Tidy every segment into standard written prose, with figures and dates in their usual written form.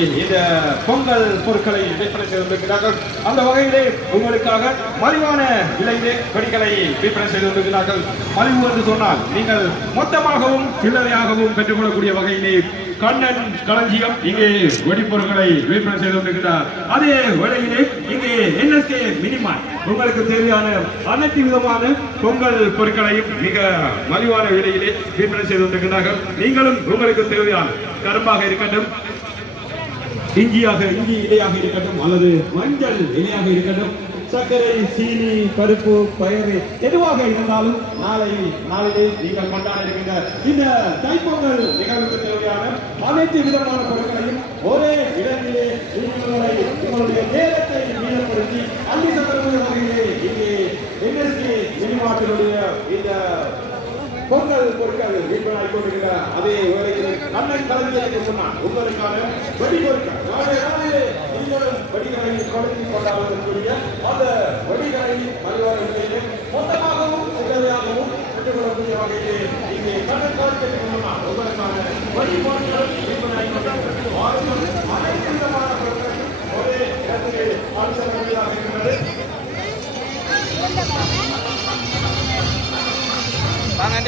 இந்த பொங்கல் பொருட்களை விற்பனை செய்து கொண்டிருக்கிறார்கள். அந்த வகையிலே உங்களுக்காக மலிவான விலையிலே வெடிகளை விற்பனை செய்து கொண்டிருக்கிறார்கள். மலிவு என்று சொன்னால் நீங்கள் மொத்தமாகவும் சில்லறையாகவும் பெற்றுக்கொள்ளக்கூடிய வகையிலே கண்ணன் களஞ்சியம் இங்கே வெடிப்பொருட்களை விற்பனை செய்து கொண்டிருக்கிறார். அதே வேளையிலே இங்கே NSK மினிமார்ட் உங்களுக்கு தேவையான அனைத்து விதமான பொங்கல் பொருட்களையும் மிக மலிவான விலையிலே விற்பனை செய்து கொண்டிருக்கிறார்கள். நீங்களும் உங்களுக்கு தேவையான கரும்பாக இருக்கட்டும், இஞ்சி இலையாக இருக்கட்டும் அல்லது மஞ்சள் இலையாக இருக்கட்டும், சர்க்கரை, சீனி, பருப்பு, பயறு எதுவாக இருந்தாலும் நாளையே நீங்கள் கொண்டாட இருக்கின்ற இந்த தைப்பொங்கல் நிகழ்வுக்கு தேவையான அனைத்து விதமான பொருட்களையும் ஒரே இடத்திலே உங்களுடைய நேரத்தை மீதப்படுத்தி அள்ளி சக்கரமுள்ள வகையிலே இங்கே NSK மினிமார்ட்டினுடைய இந்த பொங்கல் பொருட்கள் விற்பனை கொண்டிருக்கிற அதே வேளையில் கண்ணன் கலந்து சொன்னான் உங்களுக்கான வெடி பொருட்கள் நீங்களும் வெடிகளை தொடங்கி கொண்டாடக்கூடிய அந்த வெடிகளை மலிவான விலையிலே மொத்தமாகவும் சில்லறையாகவும் பெற்றுக்கொள்ளக்கூடிய வகையிலே இங்கே கண்ணன் கலந்து சொன்னான் உங்களுக்கான வெடி பொருட்கள் விற்பனை அனைத்து விதமான பொருட்கள் ஒரே இடத்திலே அனுசரணையாக இருக்கிறது. வாங்க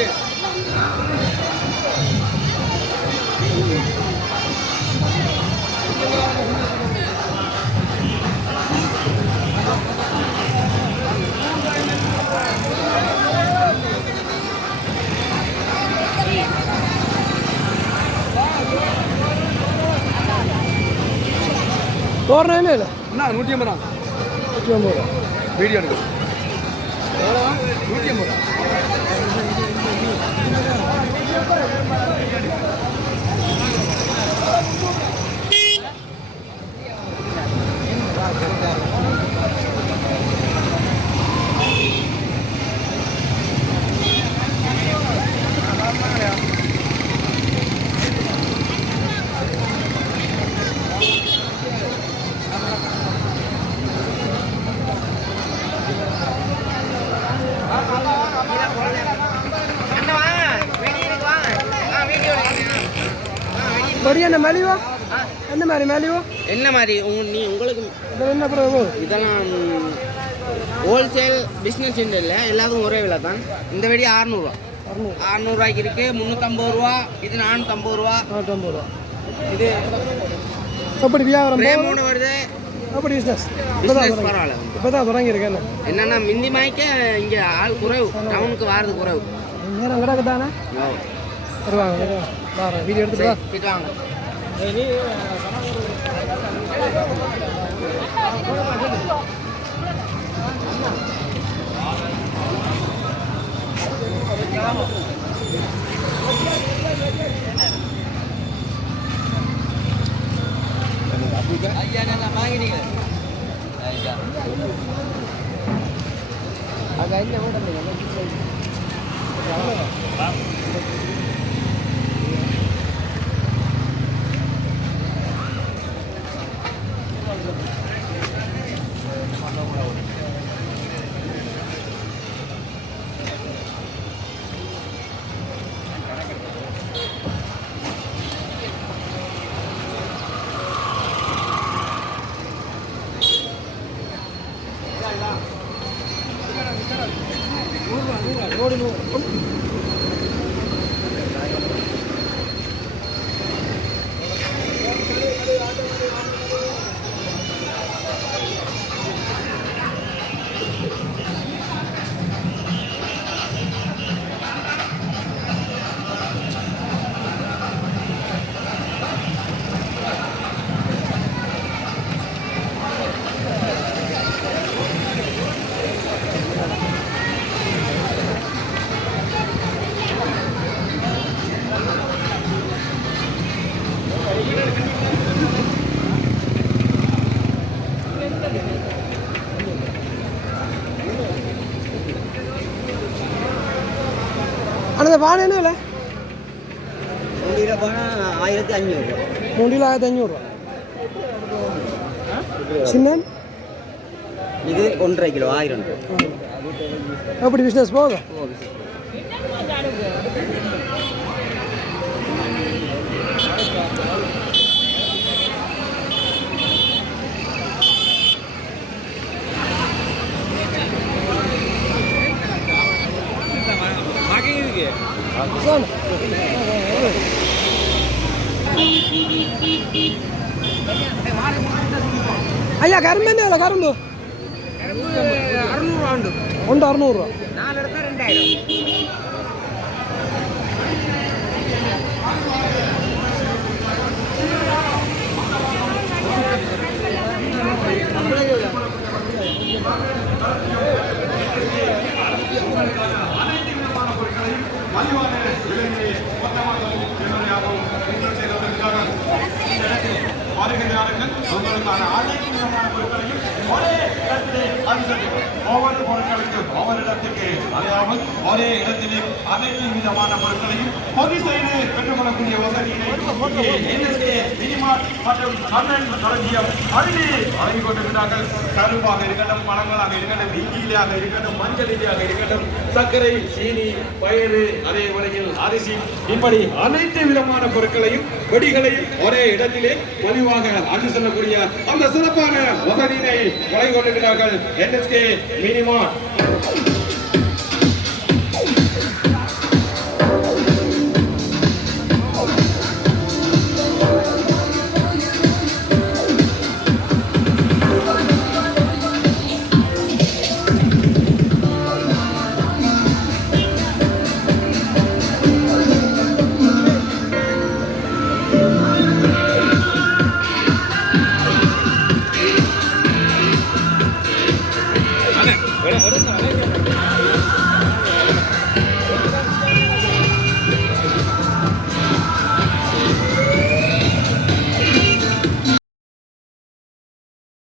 தோரணம் இல்லை இல்லை அண்ணா 150 ரூபா 150 ரூபா வீடியோ எடுக்கு 150 ரூபா என்ன மலிவா என்ன மாதிரி மலிவா என்ன மாதிரி உங்களுக்கு என்ன ப்ரோ இதெல்லாம் ஹோல்சேல் பிஸ்னஸ் இல்லை எல்லாத்துக்கும் ஒரே விலை தான். இந்த வெடி 600 ரூபாய்க்கு இருக்கு, 350 ரூபா, இது 450 ரூபா. இது அப்படி வியாபாரம் 3 வருது. அப்படி பிஸ்னஸ் பரவாயில்ல. இப்போதான் தொடங்கியிருக்கேன். என்னன்னா மிந்தி மாய்க்க இங்கே ஆள் குறைவு, டவுனுக்கு வாரது குறைவு. நேரம் கிடக்கு தானே வருவாங்க. வீடியோ எடுத்துட்டு வாங்க. ஐயா நல்லா வாங்கினீங்க ஐயா அங்கே என்ன அந்த பானை என்ன இல்லை 1500 மூண்டியில் 1500 சின்ன இது 1.5 கிலோ 1000 அப்படி பிஸ்னஸ் போகுது. ஐயா கரும்பு என்ன விலை கரும்பு 600 உண்டு. ஒன்று 600 4 எடுத்தா 2000. மலிவான விலையிலே மொத்தமாகவும் விற்பனையாகவும் விற்பனை செய்து வருகிறார்கள். வருகிறார்கள் உங்களுக்கான அனைத்து விதமான பொருட்களையும் ஒரே இடத்திலே அனுசரித்து ஒவ்வொரு பொருட்களுக்கும் ஒவ்வொரு இடத்துக்கு அறியாமல் ஒரே இடத்திலே அனைத்து விதமான பொருட்களையும் பொது செய்து பெற்றுக்கொள்ளக்கூடிய வசதியினை NSK மினிமார்ட் மற்றும் அண்ணன் களஞ்சியம் அருகே வழங்கிக் கொண்டிருக்கிறார்கள். கரும்பாக இருக்கட்டும், பழங்களாக இருக்கட்டும், இஞ்சியிலாக இருக்கட்டும், மஞ்சளிலாக இருக்கட்டும், சர்க்கரை, சீனி, பயறு, அதே வழியில் அரிசி, இப்படி அனைத்து விதமான பொருட்களையும் வெடிகளையும் ஒரே இடத்திலே மலிவாக அங்கு செல்லக்கூடிய அந்த சிறப்பான வசதியினை வழங்கிக் கொண்டிருக்கிறார்கள் NSK மினிமார்ட்.